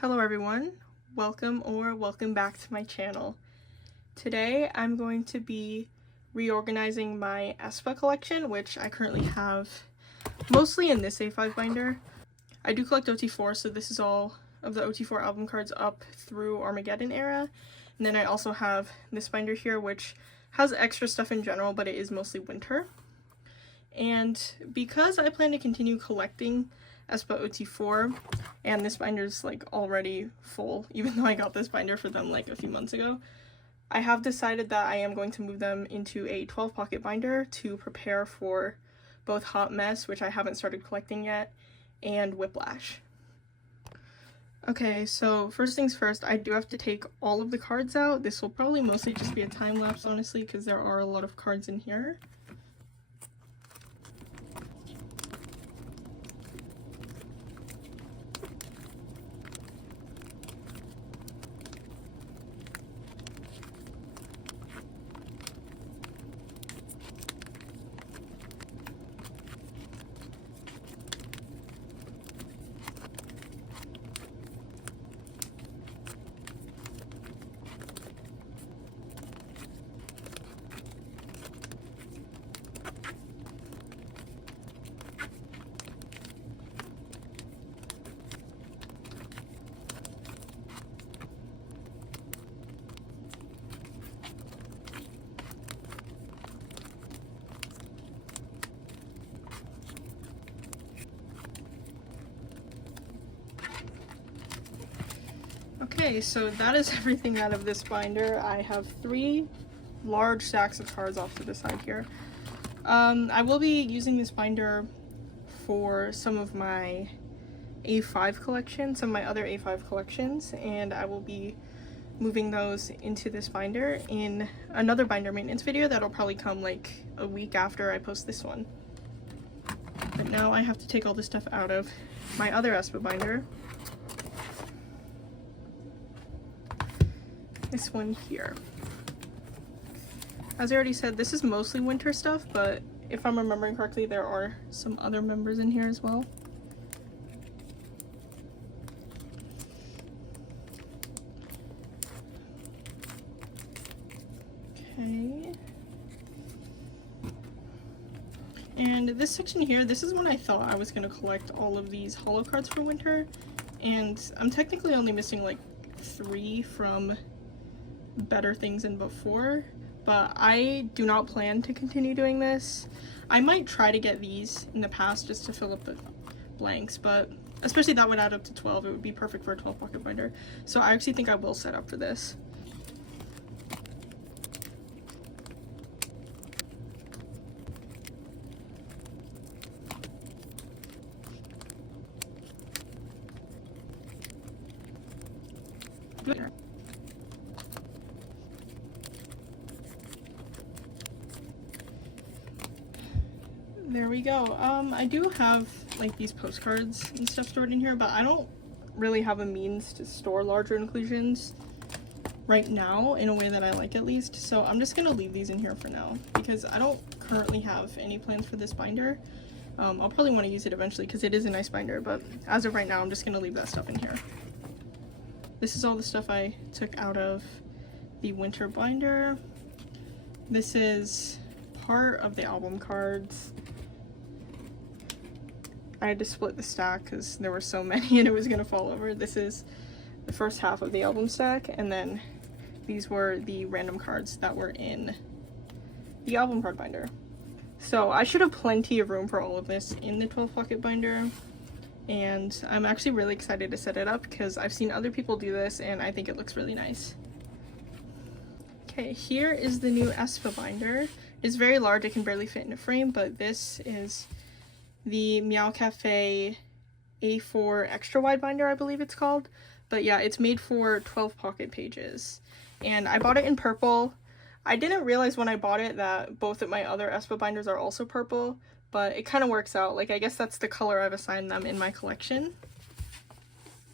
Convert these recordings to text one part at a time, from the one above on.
Hello everyone, welcome back to my channel. Today I'm going to be reorganizing my aespa collection, which I currently have mostly in this A5 binder. I do collect ot4, so this is all of the ot4 album cards up through Armageddon era. And then I also have this binder here, which has extra stuff in general, but it is mostly winter. And because I plan to continue collecting aespa ot4, and this binder's like already full, even though I got this binder for them like a few months ago, I have decided that I am going to move them into a 12 pocket binder to prepare for both Hot Mess, which I haven't started collecting yet, and Whiplash. Okay, so first things first, I do have to take all of the cards out. This will probably mostly just be a time lapse, honestly, because there are a lot of cards in here. Okay, so that is everything out of this binder. I have 3 large stacks of cards off to the side here. I will be using this binder for some of my A5 collection, some of my other A5 collections, and I will be moving those into this binder in another binder maintenance video that'll probably come like a week after I post this one. But now I have to take all this stuff out of my other aespa binder. This one here. As I already said, this is mostly winter stuff, but if I'm remembering correctly, there are some other members in here as well. Okay. And this section here, this is when I thought I was going to collect all of these holo cards for winter, and I'm technically only missing like 3 from Better Things Than Before, but I do not plan to continue doing this. I might try to get these in the past just to fill up the blanks, but especially that would add up to 12. It would be perfect for a 12 pocket binder, so I actually think I will set up for this. There we go. I do have like these postcards and stuff stored in here, but I don't really have a means to store larger inclusions right now in a way that I like, at least. So I'm just gonna leave these in here for now because I don't currently have any plans for this binder. I'll probably want to use it eventually because it is a nice binder, but as of right now, I'm just gonna leave that stuff in here. This is all the stuff I took out of the winter binder. This is part of the album cards. I had to split the stack because there were so many and it was gonna fall over. This is the first half of the album stack, and then these were the random cards that were in the album card binder. So I should have plenty of room for all of this in the 12 pocket binder, and I'm actually really excited to set it up because I've seen other people do this and I think it looks really nice. Okay, here is the new aespa binder. It's very large, it can barely fit in a frame, but this is the Meow Cafe A4 extra wide binder, I believe it's called. But yeah, it's made for 12 pocket pages, and I bought it in purple. I didn't realize when I bought it that both of my other aespa binders are also purple, but it kind of works out. Like, I guess that's the color I've assigned them in my collection.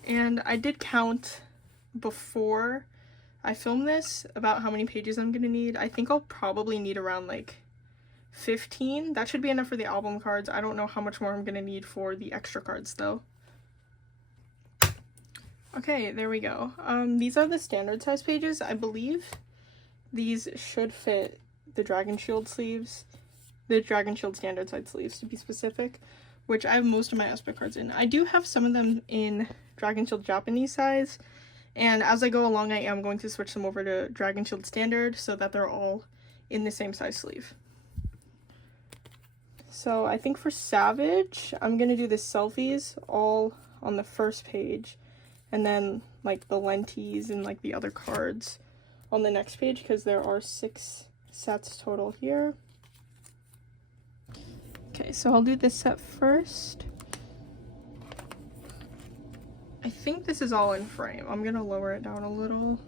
And I did count before I filmed this about how many pages I'm gonna need. I think I'll probably need around like 15. That should be enough for the album cards. I don't know how much more I'm gonna need for the extra cards though. Okay, there we go. These are the standard size pages. I believe these should fit the Dragon Shield sleeves, the Dragon Shield standard size sleeves to be specific, which I have most of my aespa cards in. I do have some of them in Dragon Shield Japanese size, and as I go along I am going to switch them over to Dragon Shield standard so that they're all in the same size sleeve. So I think for Savage, I'm gonna do the selfies all on the first page, and then like the lenties and like the other cards on the next page, because there are 6 sets total here. Okay, so I'll do this set first. I think this is all in frame. I'm gonna lower it down a little.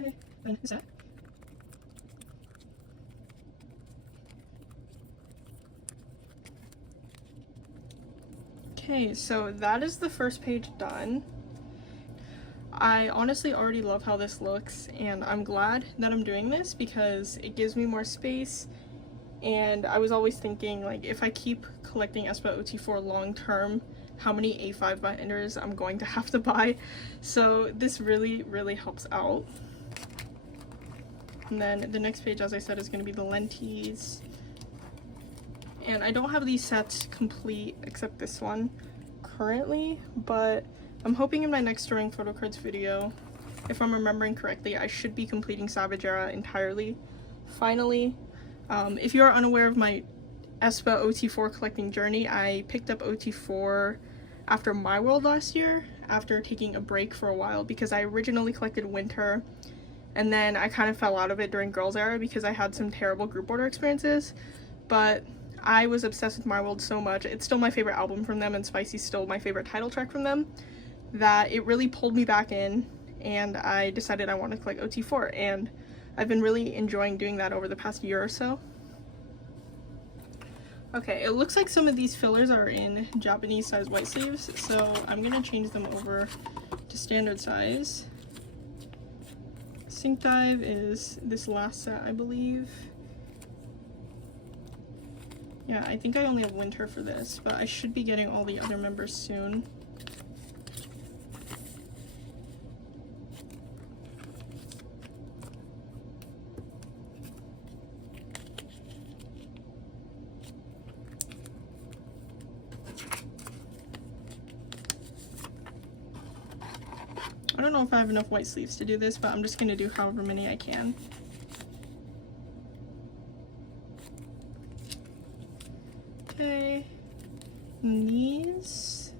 Okay, then is that? Okay, so that is the first page done. I honestly already love how this looks, and I'm glad that I'm doing this because it gives me more space. And I was always thinking, like, if I keep collecting aespa ot4 long term, how many A5 binders I'm going to have to buy. So this really, really helps out. And then the next page, as I said, is going to be the lenties. And I don't have these sets complete except this one currently, but I'm hoping in my next storing photo cards video, if I'm remembering correctly, I should be completing Savage Era entirely, finally. If you are unaware of my aespa ot4 collecting journey, I picked up ot4 after My World last year, after taking a break for a while, because I originally collected Winter, and then I kind of fell out of it during Girls Era because I had some terrible group order experiences. But I was obsessed with My World so much, it's still my favorite album from them, and Spicy's still my favorite title track from them, that it really pulled me back in, and I decided I wanted to collect ot4, and I've been really enjoying doing that over the past year or so. Okay, it looks like some of these fillers are in Japanese size white sleeves, so I'm gonna change them over to standard size. Sink Dive is this last set, I believe. Yeah, I think I only have Winter for this, but I should be getting all the other members soon. I don't know if I have enough white sleeves to do this, but I'm just going to do however many I can. Okay, and these,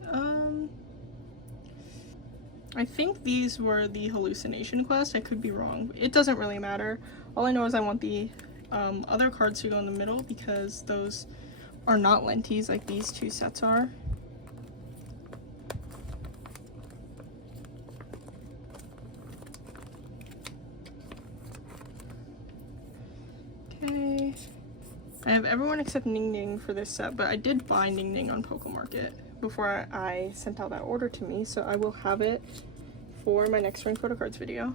I think these were the hallucination quest. I could be wrong. It doesn't really matter. All I know is I want the other cards to go in the middle because those are not lenties like these 2 sets are. Okay, I have everyone except Ning Ning for this set, but I did buy Ning Ning on Poke Market before I sent out that order to me, so I will have it for my next storing photo cards video.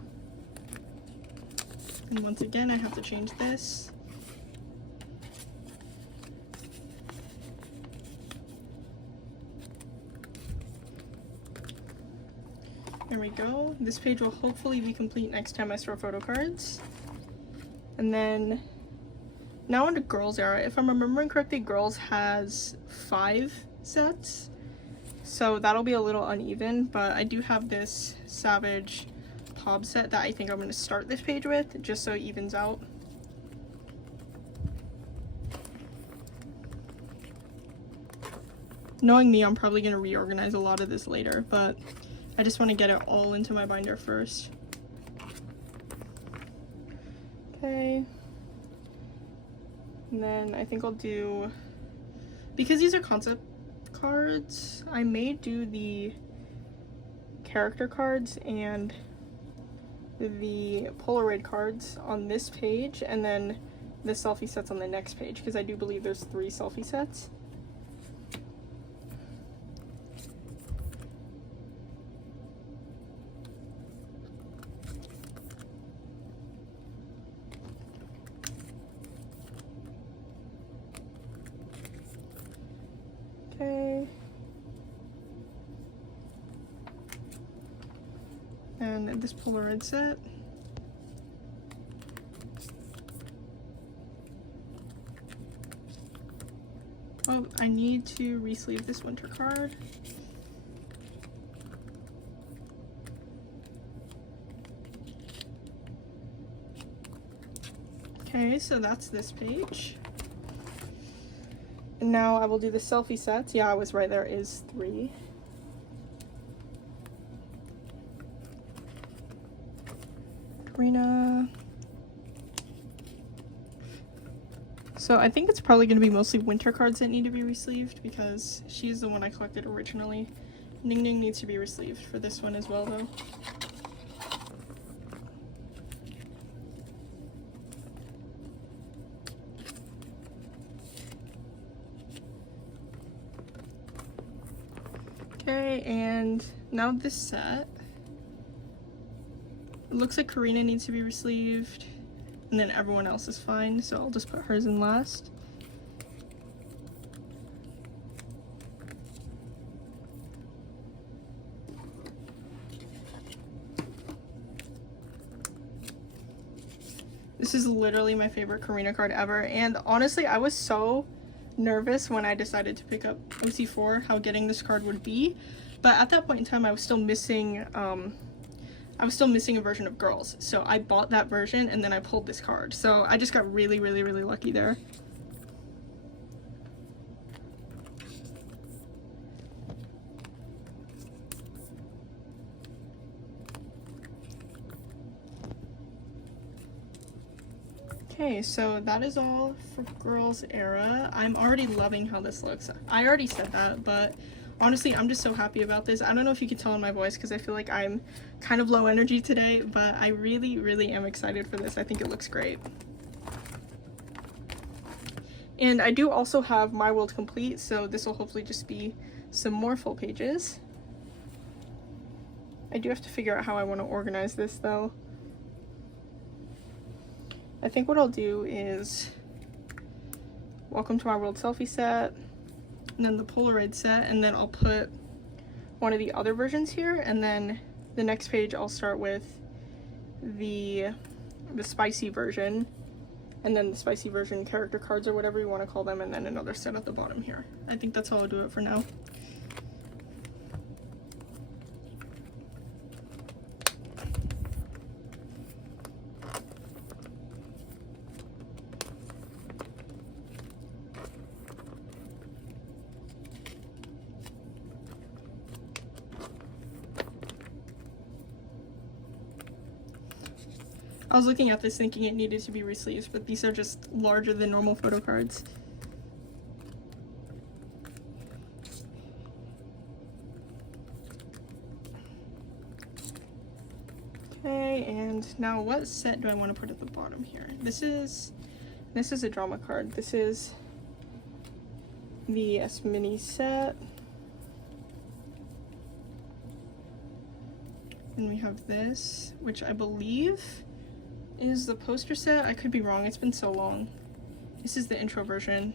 And once again, I have to change this. There we go. This page will hopefully be complete next time I store photo cards. And then now into Girls Era. If I'm remembering correctly, Girls has 5 sets, so that'll be a little uneven, but I do have this Savage Pob set that I think I'm going to start this page with, just so it evens out. Knowing me, I'm probably going to reorganize a lot of this later, but I just want to get it all into my binder first. Okay. And then I think I'll do, because these are concept cards, I may do the character cards and the Polaroid cards on this page, and then the selfie sets on the next page, because I do believe there's 3 selfie sets. Okay. And this Polaroid set. Oh, I need to re-sleeve this winter card. Okay, so that's this page. And now I will do the selfie sets. Yeah, I was right, there is 3. Karina. So I think it's probably going to be mostly winter cards that need to be re-sleeved because she's the one I collected originally. Ning Ning needs to be re-sleeved for this one as well though. Okay, and now this set. It looks like Karina needs to be re-sleeved, and then everyone else is fine, so I'll just put hers in last. This is literally my favorite Karina card ever, and honestly, I was so nervous when I decided to pick up ot4 how getting this card would be, but at that point in time I was still missing a version of Girls, so I bought that version and then I pulled this card, so I just got really lucky there. Okay, so that is all for Girls Era. I'm already loving how this looks. I already said that, but honestly, I'm just so happy about this. I don't know if you can tell in my voice because I feel like I'm kind of low energy today, but I really am excited for this. I think it looks great. And I do also have My World Complete, so this will hopefully just be some more full pages. I do have to figure out how I want to organize this though. I think what I'll do is Welcome to My World selfie set, and then the Polaroid set, and then I'll put one of the other versions here, and then the next page I'll start with the spicy version, and then the spicy version character cards or whatever you want to call them, and then another set at the bottom here. I think that's how I'll do it for now. I was looking at this thinking it needed to be re-sleeved, but these are just larger than normal photo cards. Okay, and now what set do I want to put at the bottom here? This is a drama card. This is the S mini set. And we have this, which I believe is the poster set. I could be wrong, it's been so long. This is the intro version,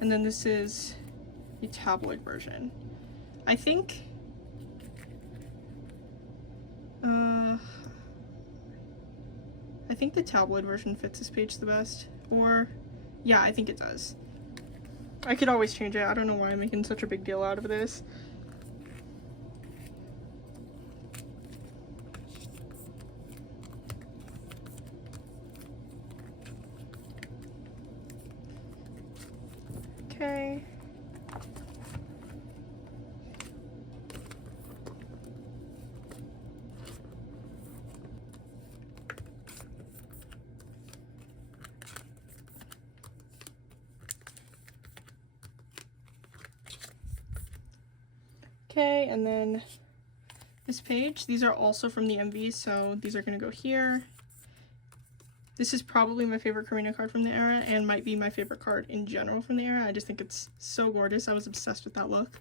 and then this is the tabloid version. I think the tabloid version fits this page the best, or yeah, I think it does. I could always change it. I don't know why I'm making such a big deal out of this. Okay. Okay, and then this page, these are also from the MV, so these are going to go here. This is probably my favorite Karina card from the era, and might be my favorite card in general from the era. I just think it's so gorgeous. I was obsessed with that look.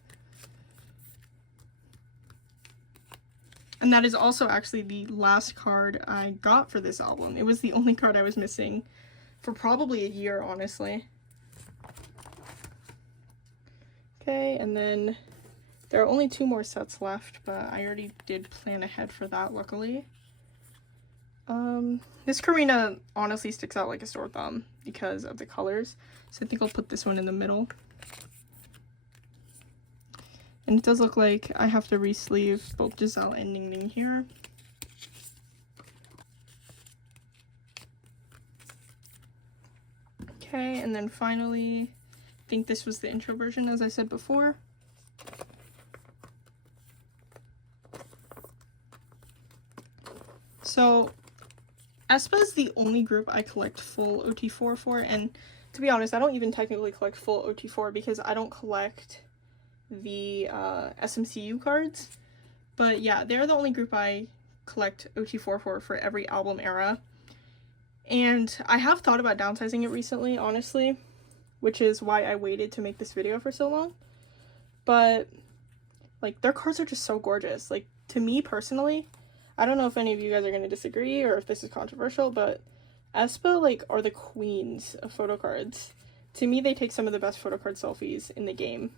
And that is also actually the last card I got for this album. It was the only card I was missing for probably a year, honestly. Okay, and then there are only 2 more sets left, but I already did plan ahead for that, luckily. This Karina honestly sticks out like a sore thumb because of the colors, so I think I'll put this one in the middle. And it does look like I have to re-sleeve both Giselle and Ning Ning here. Okay, and then finally, I think this was the intro version, as I said before. So, aespa is the only group I collect full ot4 for, and to be honest, I don't even technically collect full ot4 because I don't collect the SMCU cards. But yeah, they're the only group I collect ot4 for every album era. And I have thought about downsizing it recently, honestly, which is why I waited to make this video for so long. But, like, their cards are just so gorgeous. Like, to me personally, I don't know if any of you guys are going to disagree or if this is controversial, but aespa, like, are the queens of photo cards. To me, they take some of the best photo card selfies in the game.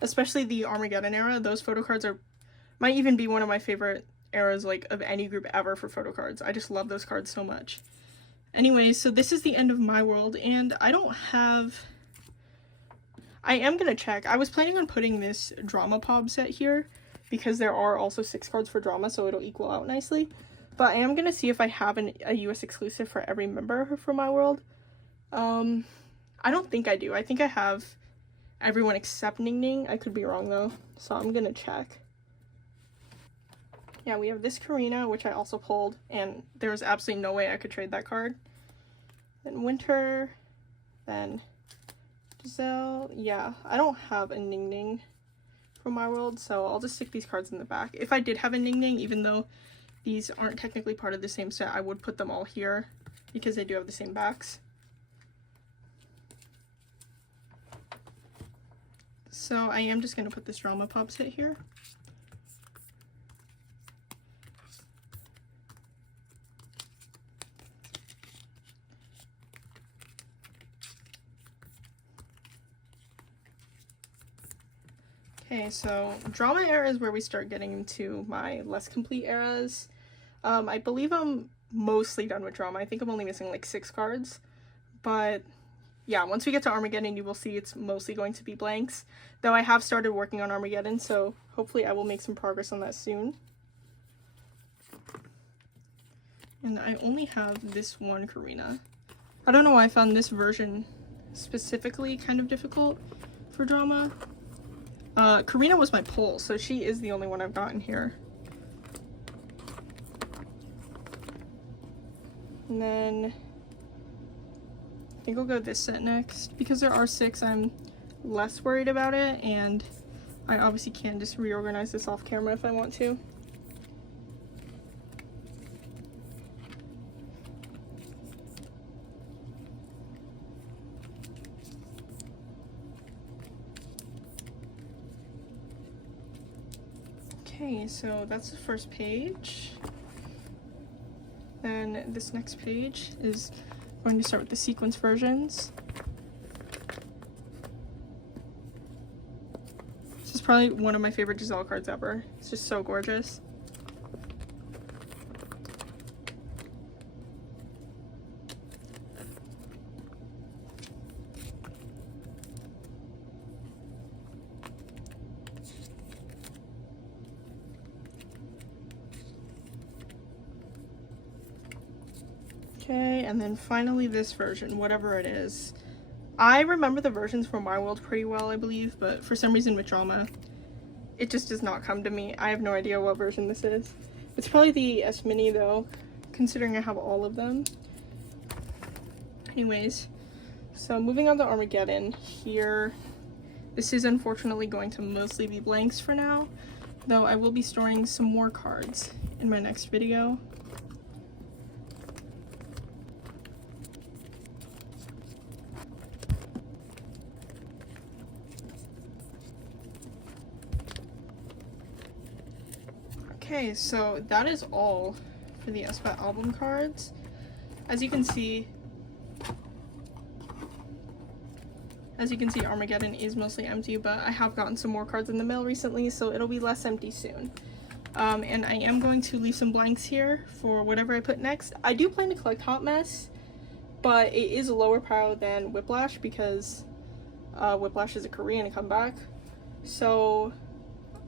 Especially the Armageddon era. Those photo cards might even be one of my favorite eras, like, of any group ever for photo cards. I just love those cards so much. Anyways, so this is the end of my world, and I am gonna check. I was planning on putting this drama pop set here because there are also 6 cards for drama, so it'll equal out nicely. But I am gonna see if I have a US exclusive for every member for my world. I don't think I do. I think I have everyone except Ning Ning. I could be wrong though, so I'm gonna check. Yeah, we have this Karina, which I also pulled, and there's absolutely no way I could trade that card. Then Winter, then Giselle. Yeah, I don't have a Ning Ning for my world, so I'll just stick these cards in the back. If I did have a Ning Ning, even though these aren't technically part of the same set, I would put them all here because they do have the same backs. So I am just going to put this drama pop set here. Okay, so drama era is where we start getting into my less complete eras. I believe I'm mostly done with drama. I think I'm only missing like 6 cards. But yeah, once we get to Armageddon, you will see it's mostly going to be blanks. Though I have started working on Armageddon, so hopefully I will make some progress on that soon. And I only have this one Karina. I don't know why I found this version specifically kind of difficult for drama. Karina was my pull, so she is the only one I've gotten here. And then I think I'll go this set next. Because there are 6, I'm less worried about it, and I obviously can just reorganize this off camera if I want to. Okay, so that's the first page. Then this next page is going to start with the sequence versions. This is probably one of my favorite Giselle cards ever. It's just so gorgeous. Okay, and then finally this version, whatever it is. I remember the versions from my world pretty well, I believe, but for some reason with drama, it just does not come to me. I have no idea what version this is. It's probably the S Mini though, considering I have all of them. Anyways, so moving on to Armageddon here. This is unfortunately going to mostly be blanks for now, though I will be storing some more cards in my next video. Okay, so that is all for the aespa album cards. As you can see, As you can see, Armageddon is mostly empty, but I have gotten some more cards in the mail recently, so it'll be less empty soon. And I am going to leave some blanks here for whatever I put next. I do plan to collect Hot Mess, but it is a lower pile than Whiplash because Whiplash is a Korean comeback. So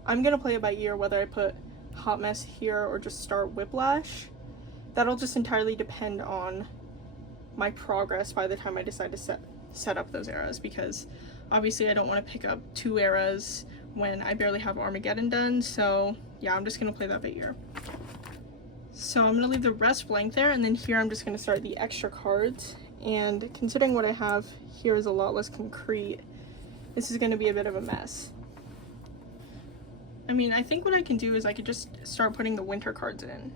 I'm gonna play it by ear whether I put Hot Mess here or just start Whiplash. That'll just entirely depend on my progress by the time I decide to set up those eras, because obviously I don't want to pick up 2 eras when I barely have Armageddon done. So yeah, I'm just gonna play that by ear. So I'm gonna leave the rest blank there, and then here I'm just gonna start the extra cards. And considering what I have here is a lot less concrete, this is gonna be a bit of a mess. I mean, I think what I can do is I could just start putting the winter cards in,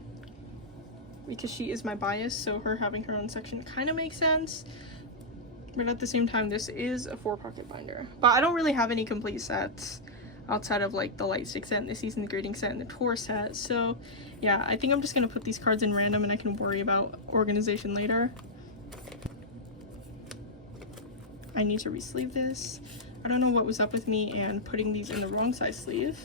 because she is my bias, so her having her own section kind of makes sense. But at the same time, this is a 4-pocket binder. But I don't really have any complete sets outside of like the light stick set and the season grading set and the tour set. So yeah, I think I'm just gonna put these cards in random and I can worry about organization later. I need to re-sleeve this. I don't know what was up with me and putting these in the wrong size sleeve.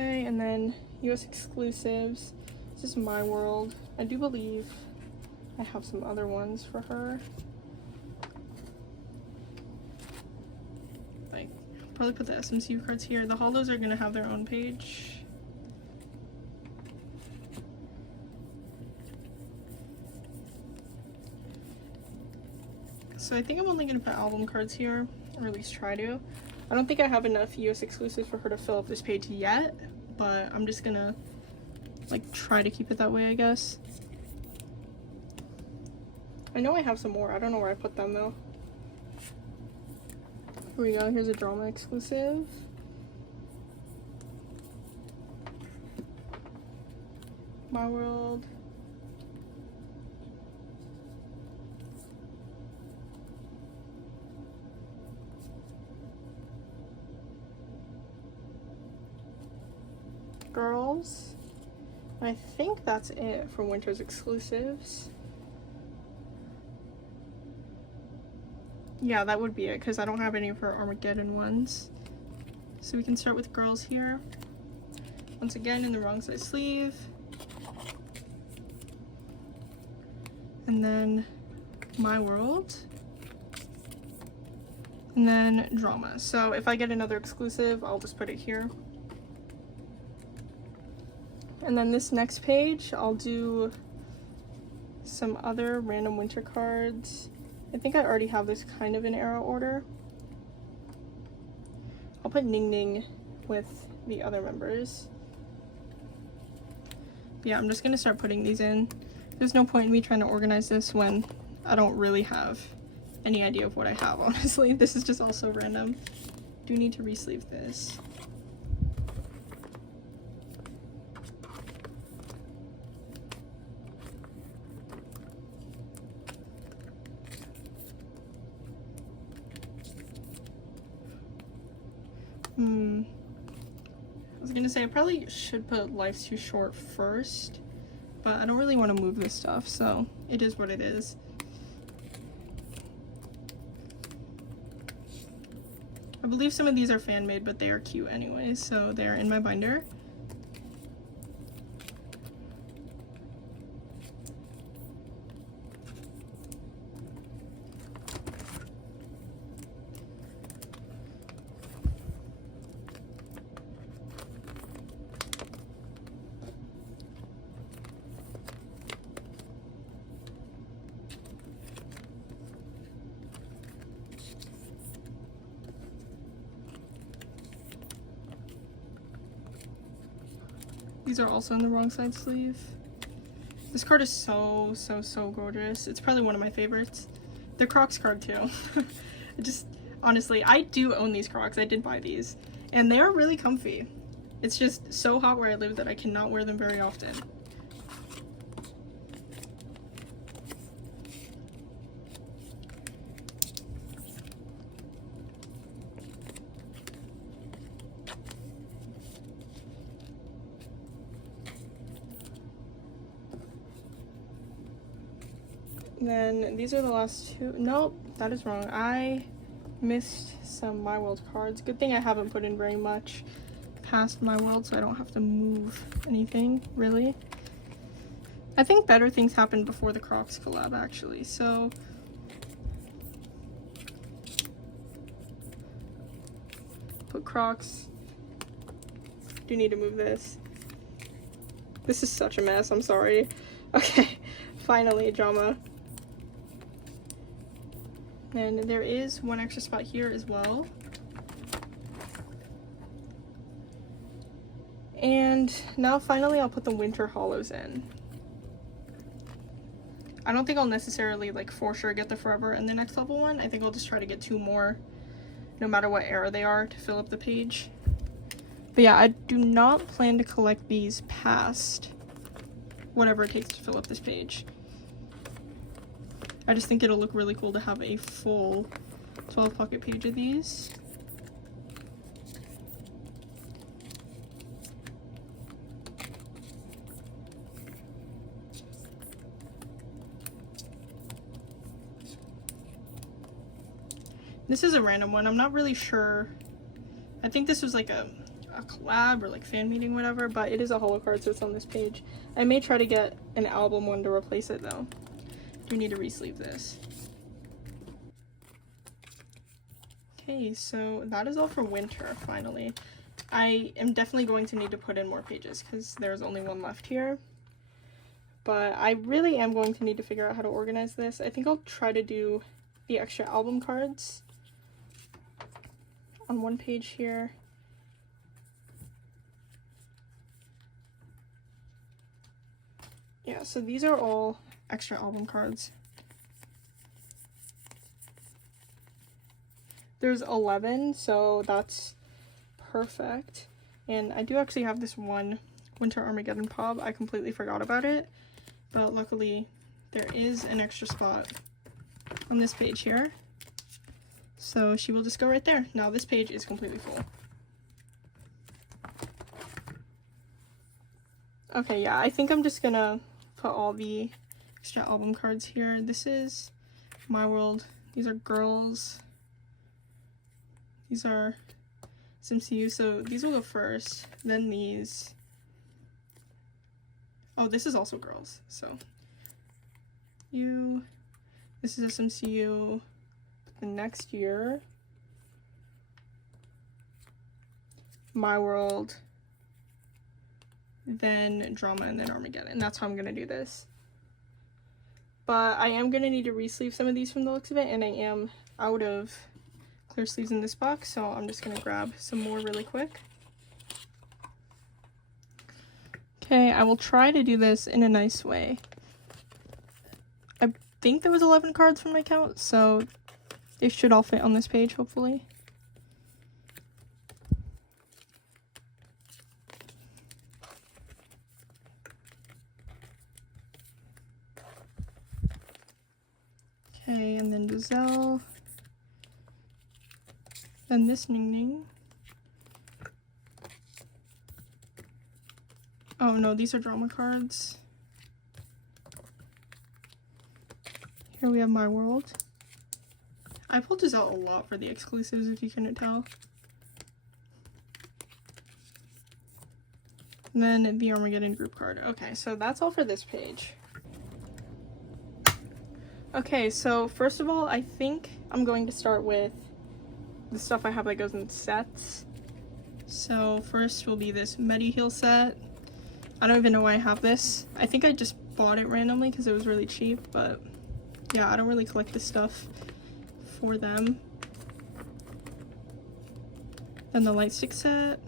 Okay, and then US exclusives. This is My World. I do believe I have some other ones for her. Like, probably put the SMCU cards here. The holos are gonna have their own page. So I think I'm only gonna put album cards here, or at least try to. I don't think I have enough US exclusives for her to fill up this page yet, but I'm just gonna like try to keep it that way, I guess. I know I have some more. I don't know where I put them though. Here we go. Here's a drama exclusive. My World. Girls. I think that's it for winter's exclusives. Yeah, that would be it because I don't have any of her Armageddon ones. So we can start with girls here. Once again in the wrong size sleeve. And then My World. And then drama. So if I get another exclusive, I'll just put it here. And then this next page, I'll do some other random winter cards. I think I already have this kind of in era order. I'll put Ning Ning with the other members. But yeah, I'm just gonna start putting these in. There's no point in me trying to organize this when I don't really have any idea of what I have, honestly. This is just all so random. Do need to re-sleeve this. I was gonna say I probably should put Life's Too Short first, but I don't really want to move this stuff, so it is what it is. I believe some of these are fan made, but they are cute anyway, so they're in my binder. These are also in the wrong side sleeve. This card is so gorgeous. It's probably one of my favorites. The Crocs card too. Honestly, I do own these Crocs. I did buy these. And they are really comfy. It's just so hot where I live that I cannot wear them very often. Then these are the last two. Nope, that is wrong. I missed some My World cards. Good thing I haven't put in very much past My World, so I don't have to move anything, really. I think better things happened before the Crocs collab, actually. So put Crocs. Do need to move this. This is such a mess, I'm sorry. Okay, finally, drama. And there is one extra spot here as well. And now finally I'll put the winter hollows in. I don't think I'll necessarily like for sure get the forever in the next level one. I think I'll just try to get 2 more no matter what era they are to fill up the page. But yeah, I do not plan to collect these past whatever it takes to fill up this page. I just think it'll look really cool to have a full 12 pocket page of these. This is a random one. I'm not really sure. I think this was like a collab or like fan meeting, whatever, but it is a holo card, so it's on this page. I may try to get an album one to replace it though. Do need to re-sleeve this. Okay, so that is all for winter, finally. I am definitely going to need to put in more pages because there's only one left here. But I really am going to need to figure out how to organize this. I think I'll try to do the extra album cards on one page here. Yeah, so these are all extra album cards. There's 11, so that's perfect. And I do actually have this one Winter Armageddon pop. I completely forgot about it, but luckily there is an extra spot on this page here. So she will just go right there. Now this page is completely full. Okay, yeah, I think I'm just gonna put all the extra album cards here. This is My World. These are girls. These are SimCU, so these will go first. Then these. Oh, this is also girls. So this is SimCU. The next year, My World, then Drama, and then Armageddon. That's how I'm gonna do this. But I am gonna need to re-sleeve some of these from the looks of it, and I am out of clear sleeves in this box, so I'm just gonna grab some more really quick. Okay, I will try to do this in a nice way. I think there was 11 cards from my count, so they should all fit on this page, hopefully. Okay, and then Giselle. Then this Ning Ning. Oh no, these are drama cards. Here we have My World. I pulled Giselle a lot for the exclusives, if you couldn't tell. And then the Armageddon group card. Okay, so that's all for this page. Okay, so first of all, I think I'm going to start with the stuff I have that goes in sets. So first will be this Medi-Heal set. I don't even know why I have this. I think I just bought it randomly because it was really cheap, but yeah, I don't really collect this stuff for them. Then the light stick set.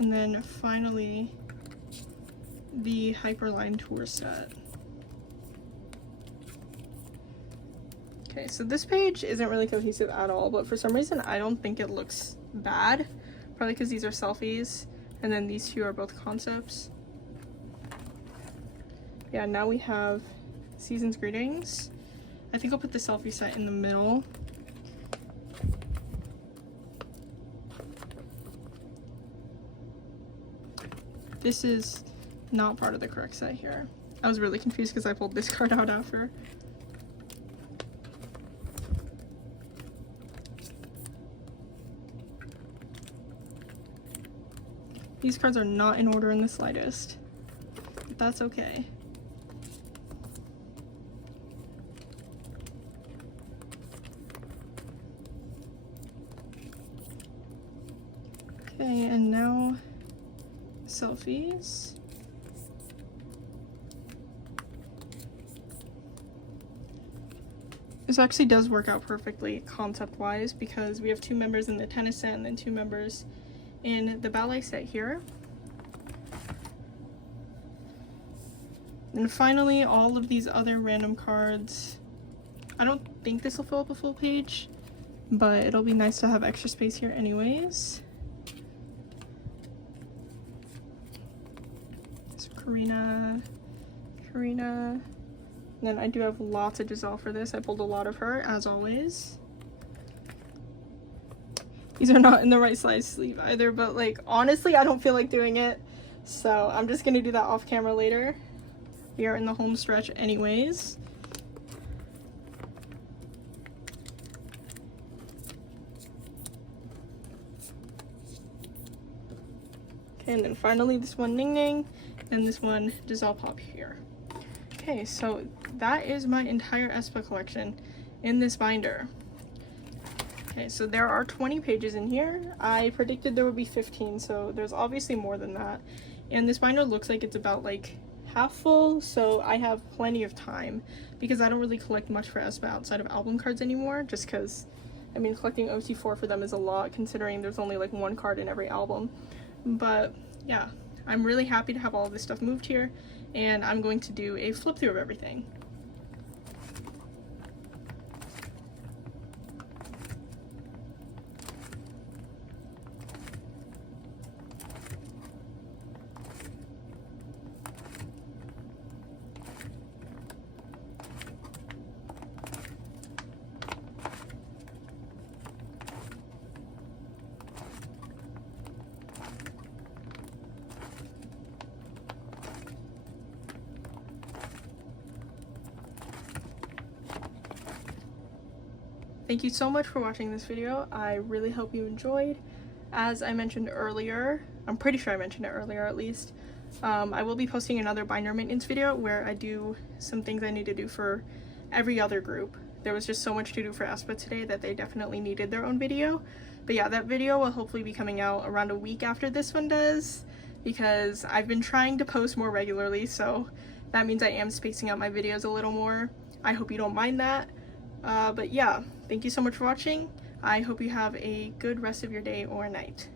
And then finally the Hyperline Tour set. Okay, so this page isn't really cohesive at all, but for some reason I don't think it looks bad. Probably because these are selfies, and then these two are both concepts. Yeah, now we have Season's Greetings. I think I'll put the selfie set in the middle. this is not part of the correct set here. I was really confused because I pulled this card out after. These cards are not in order in the slightest, but that's okay. Okay, and now selfies. This actually does work out perfectly concept-wise because we have 2 members in the tennis set and then 2 members in the ballet set here. And finally, all of these other random cards. I don't think this will fill up a full page, but it'll be nice to have extra space here anyways. So Karina. And then I do have lots of Giselle for this. I pulled a lot of her, as always. These are not in the right size sleeve either, but like, honestly, I don't feel like doing it. So I'm just gonna do that off camera later. We are in the home stretch anyways. Okay, and then finally this one Ning Ning, and this one Giselle Pop here. Okay, so that is my entire aespa collection in this binder. Okay, so there are 20 pages in here. I predicted there would be 15, so there's obviously more than that. And this binder looks like it's about like half full, so I have plenty of time because I don't really collect much for aespa outside of album cards anymore, just because, I mean, collecting ot4 for them is a lot considering there's only like 1 card in every album. But yeah, I'm really happy to have all of this stuff moved here, and I'm going to do a flip through of everything. Thank you so much for watching this video. I really hope you enjoyed. As I mentioned earlier, I'm pretty sure I mentioned it earlier at least, I will be posting another binder maintenance video where I do some things I need to do for every other group. There was just so much to do for aespa today that they definitely needed their own video. But yeah, that video will hopefully be coming out around a week after this one does, because I've been trying to post more regularly, so that means I am spacing out my videos a little more. I hope you don't mind that. But yeah, thank you so much for watching. I hope you have a good rest of your day or night.